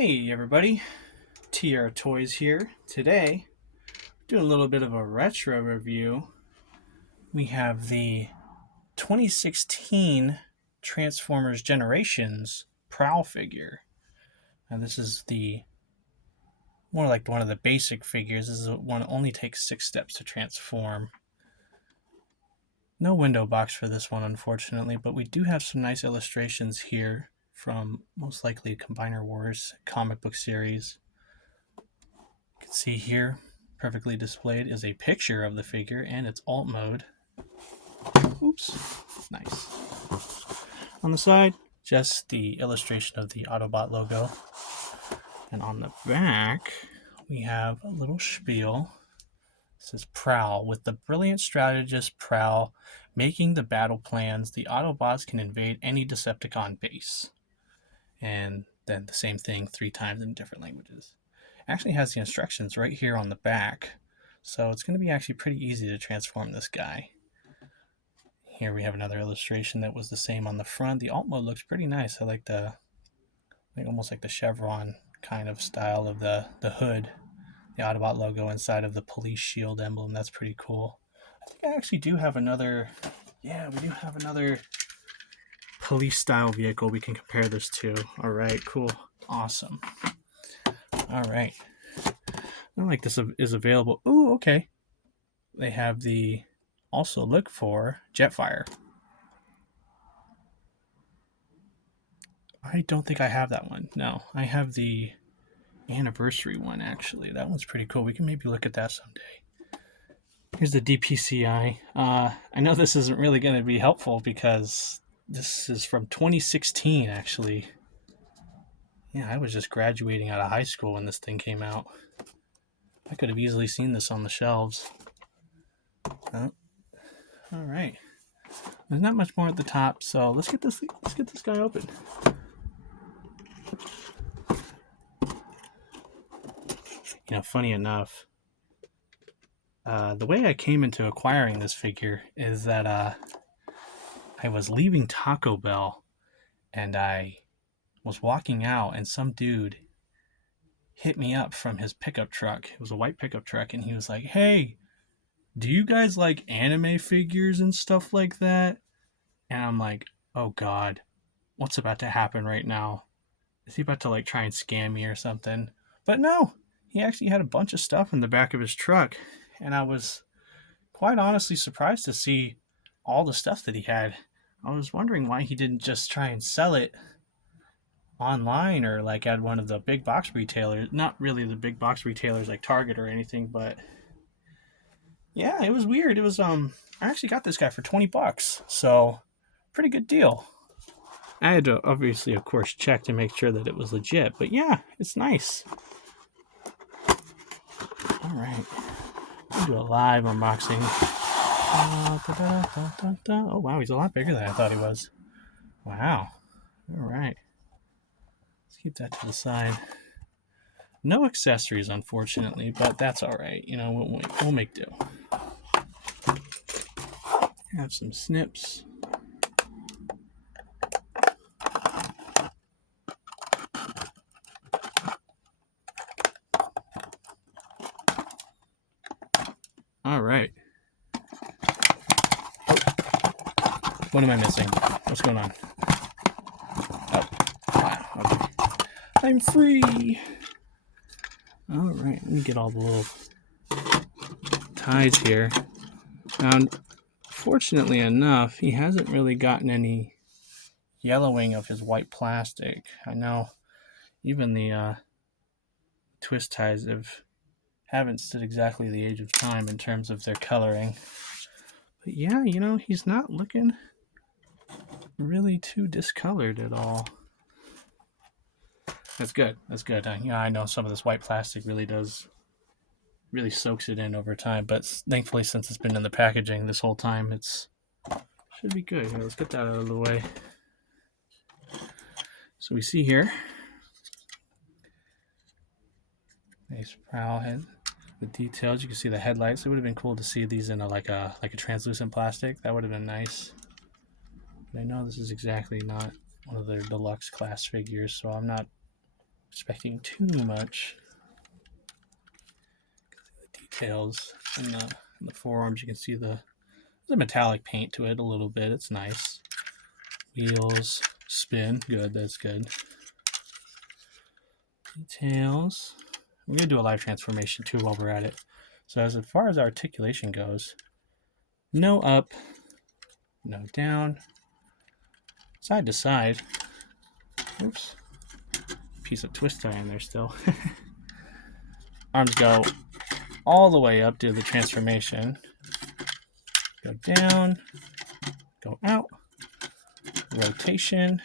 Hey everybody, TR Toys here. Today, doing a little bit of a retro review. We have the 2016 Transformers Generations Prowl figure. Now this is the more like one of the basic figures. This is one that only takes 6 steps to transform. No window box for this one, unfortunately, but we do have some nice illustrations here from most likely Combiner Wars comic book series. You can see here, perfectly displayed, is a picture of the figure and its alt mode. Oops, nice. On the side, just the illustration of the Autobot logo. And on the back, we have a little spiel. It says Prowl. With the brilliant strategist Prowl making the battle plans, the Autobots can invade any Decepticon base. And then the same thing 3 times in different languages. It actually has the instructions right here on the back, so it's going to be actually pretty easy to transform this guy. Here we have another illustration that was the same on the front. The alt mode looks pretty nice. I like almost like the chevron kind of style of the hood, the Autobot logo inside of the police shield emblem. That's pretty cool. I think I actually do have another. Yeah, we do have another police style vehicle we can compare this to. All right, cool, awesome. All right, not like this is available. Oh, okay. They have the also look for Jetfire. I don't think I have that one. No, I have the anniversary one actually. That one's pretty cool. We can maybe look at that someday. Here's the DPCI. I know this isn't really going to be helpful because this is from 2016 actually. Yeah, I was just graduating out of high school when this thing came out. I could have easily seen this on the shelves. Oh, all right. There's not much more at the top, so let's get this guy open. You know, funny enough, the way I came into acquiring this figure is that I was leaving Taco Bell and I was walking out and some dude hit me up from his pickup truck. It was a white pickup truck, and he was like, "Hey, do you guys like anime figures and stuff like that?" And I'm like, "Oh God, what's about to happen right now? Is he about to like try and scam me or something?" But no, he actually had a bunch of stuff in the back of his truck, and I was quite honestly surprised to see all the stuff that he had. I was wondering why he didn't just try and sell it online or like at one of the big box retailers. Not really the big box retailers like Target or anything, but yeah, it was weird. It was I actually got this guy for $20, so pretty good deal. I had to obviously, of course, check to make sure that it was legit, but yeah, it's nice. All right, we'll do a live unboxing. Oh wow, he's a lot bigger than I thought he was. Wow. All right, let's keep that to the side. No accessories, unfortunately, but that's all right. You know, we'll make do. Have some snips. All right. Oh. What am I missing? What's going on? Oh, wow. Okay. I'm free. All right. Let me get all the little ties here. Now, fortunately enough, he hasn't really gotten any yellowing of his white plastic. I know even the twist ties haven't stood exactly the age of time in terms of their coloring. But yeah, you know, he's not looking really too discolored at all. That's good. That's good. I know some of this white plastic really soaks it in over time, but thankfully, since it's been in the packaging this whole time, it should be good. Here, let's get that out of the way. So we see here, nice Prowl head. The details, you can see the headlights. It would have been cool to see these in like a translucent plastic. That would have been nice. But I know this is exactly not one of their deluxe class figures, so I'm not expecting too much. The details in the forearms, you can see the metallic paint to it a little bit. It's nice. Wheels, spin, good, that's good. Details. We're going to do a live transformation too while we're at it. So as far as articulation goes, no up, no down, side to side. Oops. Piece of twist tie in there still. Arms go all the way up, do the transformation. Go down, go out, rotation,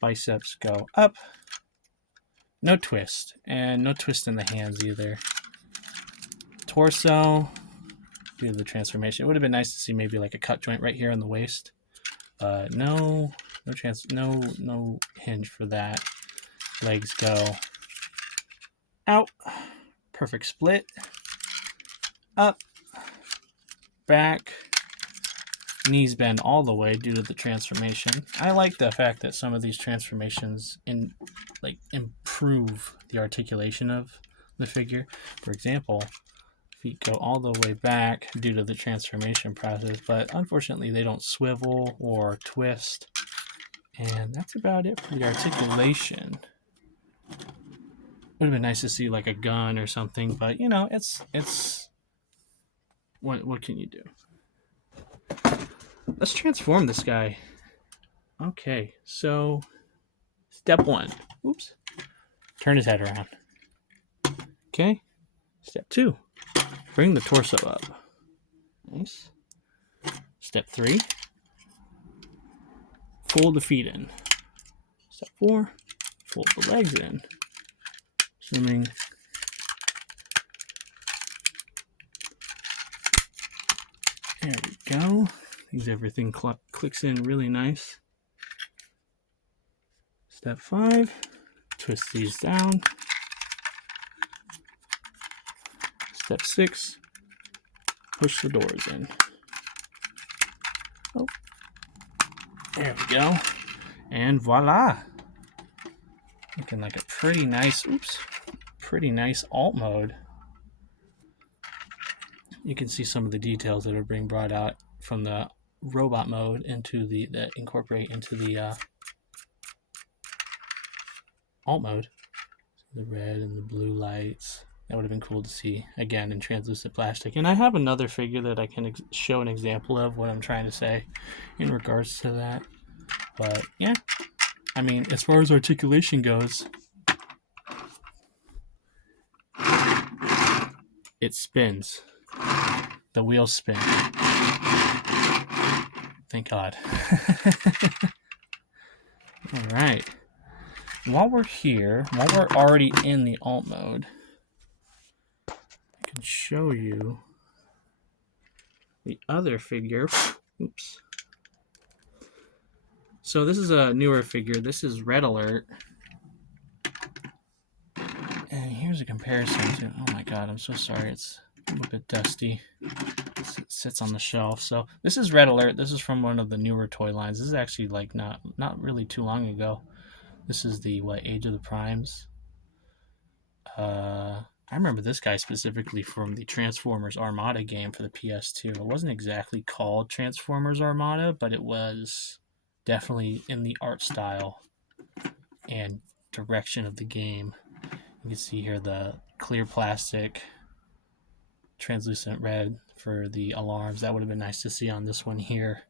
biceps go up. No twist, and no twist in the hands either. Torso, do the transformation. It would have been nice to see maybe like a cut joint right here on the waist. No hinge for that. Legs go out. Perfect split. Up. Back. Knees bend all the way due to the transformation. I like the fact that some of these transformations improve the articulation of the figure. For example, feet go all the way back due to the transformation process, but unfortunately they don't swivel or twist. And that's about it for the articulation. Would have been nice to see like a gun or something, but you know, it's what can you do? Let's transform this guy. Okay, so step 1. Oops. Turn his head around. Okay. Step 2. Bring the torso up. Nice. Step 3. Fold the feet in. Step 4. Fold the legs in. Assuming there we go. Everything clicks in really nice. Step 5. Twist these down. Step 6. Push the doors in. Oh. There we go. And voila. Looking like a pretty nice alt mode. You can see some of the details that are being brought out from the robot mode into that incorporate into the alt mode. The red and the blue lights. That would have been cool to see again in translucent plastic. And I have another figure that I can show an example of what I'm trying to say in regards to that. But yeah, I mean, as far as articulation goes, it spins. The wheels spin. Thank God. All right. While we're already in the alt mode, I can show you the other figure. Oops. So this is a newer figure. This is Red Alert. And here's a comparison to, oh my God, I'm so sorry. It's a little bit dusty. It sits on the shelf. So this is Red Alert. This is from one of the newer toy lines. This is actually like not really too long ago. This is the Age of the Primes. I remember this guy specifically from the Transformers Armada game for the PS2. It wasn't exactly called Transformers Armada, but it was definitely in the art style and direction of the game. You can see here the clear plastic, translucent red for the alarms. That would have been nice to see on this one here.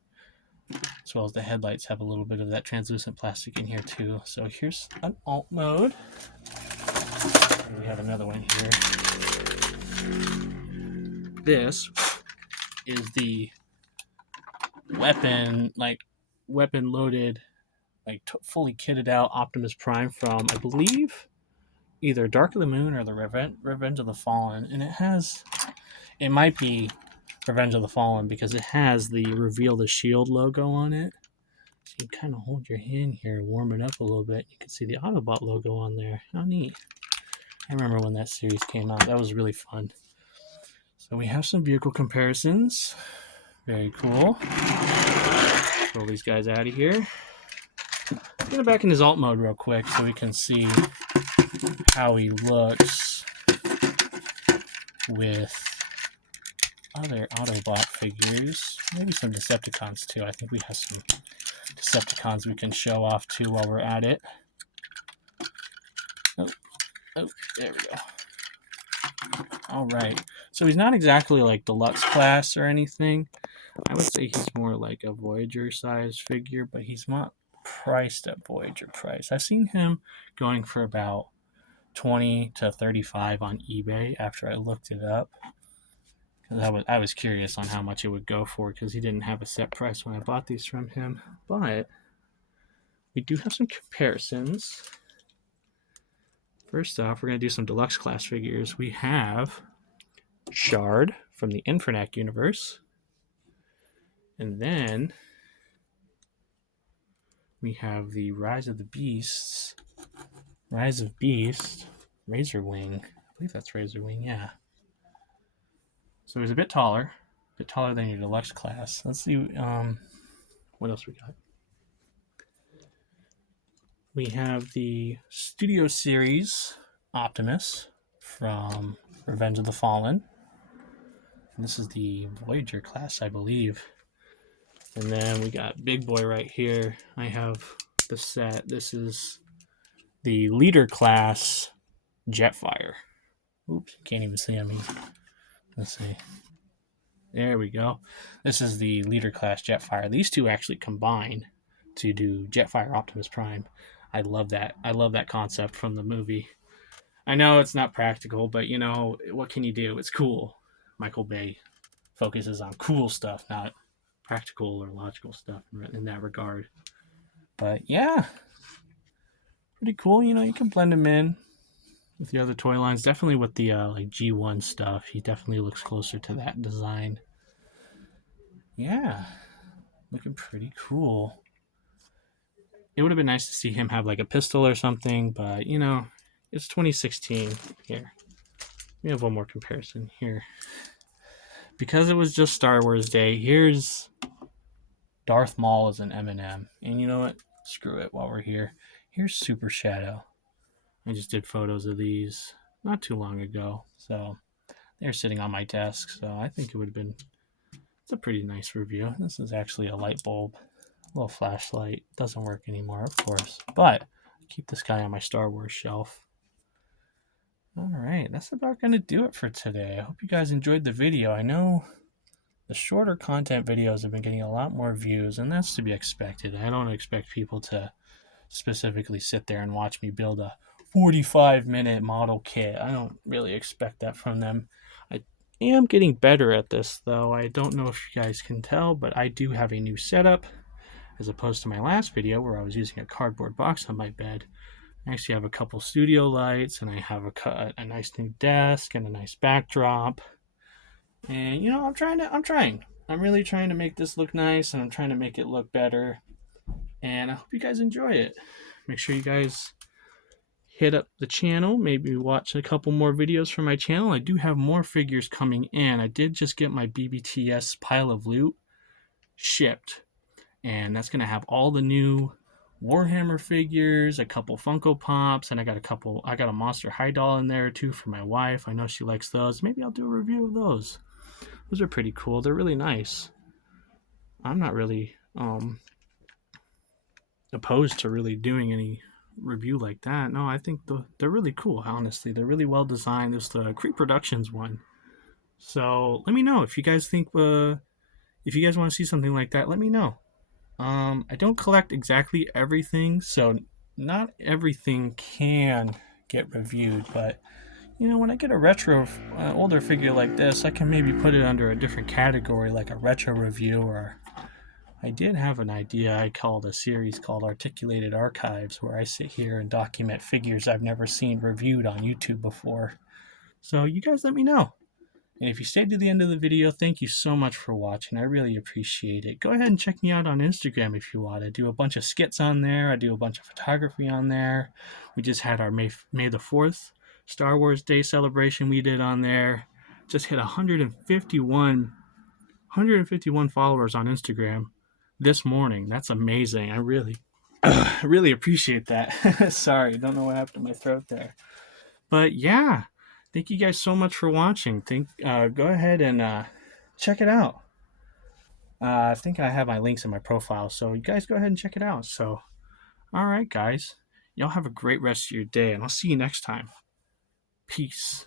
As well as the headlights have a little bit of that translucent plastic in here too. So here's an alt mode. And we have another one here. This is the weapon loaded, fully kitted out Optimus Prime from, I believe, either Dark of the Moon or the Revenge of the Fallen. And it might be Revenge of the Fallen because it has the Reveal the Shield logo on it. So you kind of hold your hand here, warm it up a little bit. You can see the Autobot logo on there. How neat. I remember when that series came out. That was really fun. So we have some vehicle comparisons. Very cool. Roll these guys out of here. get him back in his alt mode real quick so we can see how he looks with other Autobot figures. Maybe some Decepticons too. I think we have some Decepticons we can show off too while we're at it. Oh, there we go. All right. So he's not exactly like deluxe class or anything. I would say he's more like a Voyager size figure, but he's not priced at Voyager price. I've seen him going for about 20 to 35 on eBay after I looked it up. I was curious on how much it would go for because he didn't have a set price when I bought these from him. But we do have some comparisons. First off, we're going to do some deluxe class figures. We have Shard from the Infernac universe. And then we have the Rise of Beast, Razorwing. I believe that's Razorwing, yeah. So he's a bit taller than your deluxe class. Let's see what else we got. We have the Studio Series Optimus from Revenge of the Fallen. And this is the Voyager class, I believe. And then we got Big Boy right here. I have the set. This is the Leader class Jetfire. Oops, can't even see him. Let's see. There we go. This is the Leader class Jetfire. These two actually combine to do Jetfire Optimus Prime. I love that. I love that concept from the movie. I know it's not practical, but you know, what can you do? It's cool. Michael Bay focuses on cool stuff, not practical or logical stuff in that regard. But yeah, pretty cool. You know, you can blend him in with the other toy lines. Definitely with the like G1 stuff. He definitely looks closer to that design. Yeah, looking pretty cool. It would have been nice to see him have like a pistol or something, but you know, it's 2016. Here, we have one more comparison here. Because it was just Star Wars Day, here's Darth Maul as an M&M. And you know what? Screw it while we're here. Here's Super Shadow. I just did photos of these not too long ago. So they're sitting on my desk. So I think it would have been... It's a pretty nice review. This is actually a light bulb. A little flashlight. Doesn't work anymore, of course. But I keep this guy on my Star Wars shelf. Alright, that's about going to do it for today. I hope you guys enjoyed the video. I know the shorter content videos have been getting a lot more views, and that's to be expected. I don't expect people to specifically sit there and watch me build a 45-minute model kit. I don't really expect that from them. I am getting better at this, though. I don't know if you guys can tell, but I do have a new setup, as opposed to my last video where I was using a cardboard box on my bed. I actually have a couple studio lights, and I have a nice new desk and a nice backdrop. And you know, I'm trying. I'm really trying to make this look nice, and I'm trying to make it look better. And I hope you guys enjoy it. Make sure you guys hit up the channel, maybe watch a couple more videos from my channel. I do have more figures coming in. I did just get my BBTS pile of loot shipped, and that's going to have all the new Warhammer figures, a couple Funko Pops, and I got a Monster High doll in there too for my wife. I know she likes those. Maybe I'll do a review of those. Those are pretty cool. They're really nice. I'm not really opposed to really doing any review like that. No, I think they're really cool, honestly. They're really well designed. There's the Creep Productions one. So let me know if you guys think, if you guys want to see something like that, let me know. I don't collect exactly everything, so not everything can get reviewed, but you know, when I get a retro older figure like this, I can maybe put it under a different category, like a retro review. Or I did have an idea. I called a series called Articulated Archives, where I sit here and document figures I've never seen reviewed on YouTube before. So you guys let me know. And if you stayed to the end of the video, thank you so much for watching. I really appreciate it. Go ahead and check me out on Instagram if you want. I do a bunch of skits on there. I do a bunch of photography on there. We just had our May the 4th Star Wars Day celebration we did on there. Just hit 151 followers on Instagram this morning. That's amazing. I really Really appreciate that. Sorry, don't know what happened to my throat there. But yeah, thank you guys so much for watching. Go ahead and check it out. I think I have my links in my profile, so you guys go ahead and check it out. So, all right, guys, y'all have a great rest of your day, and I'll see you next time. Peace.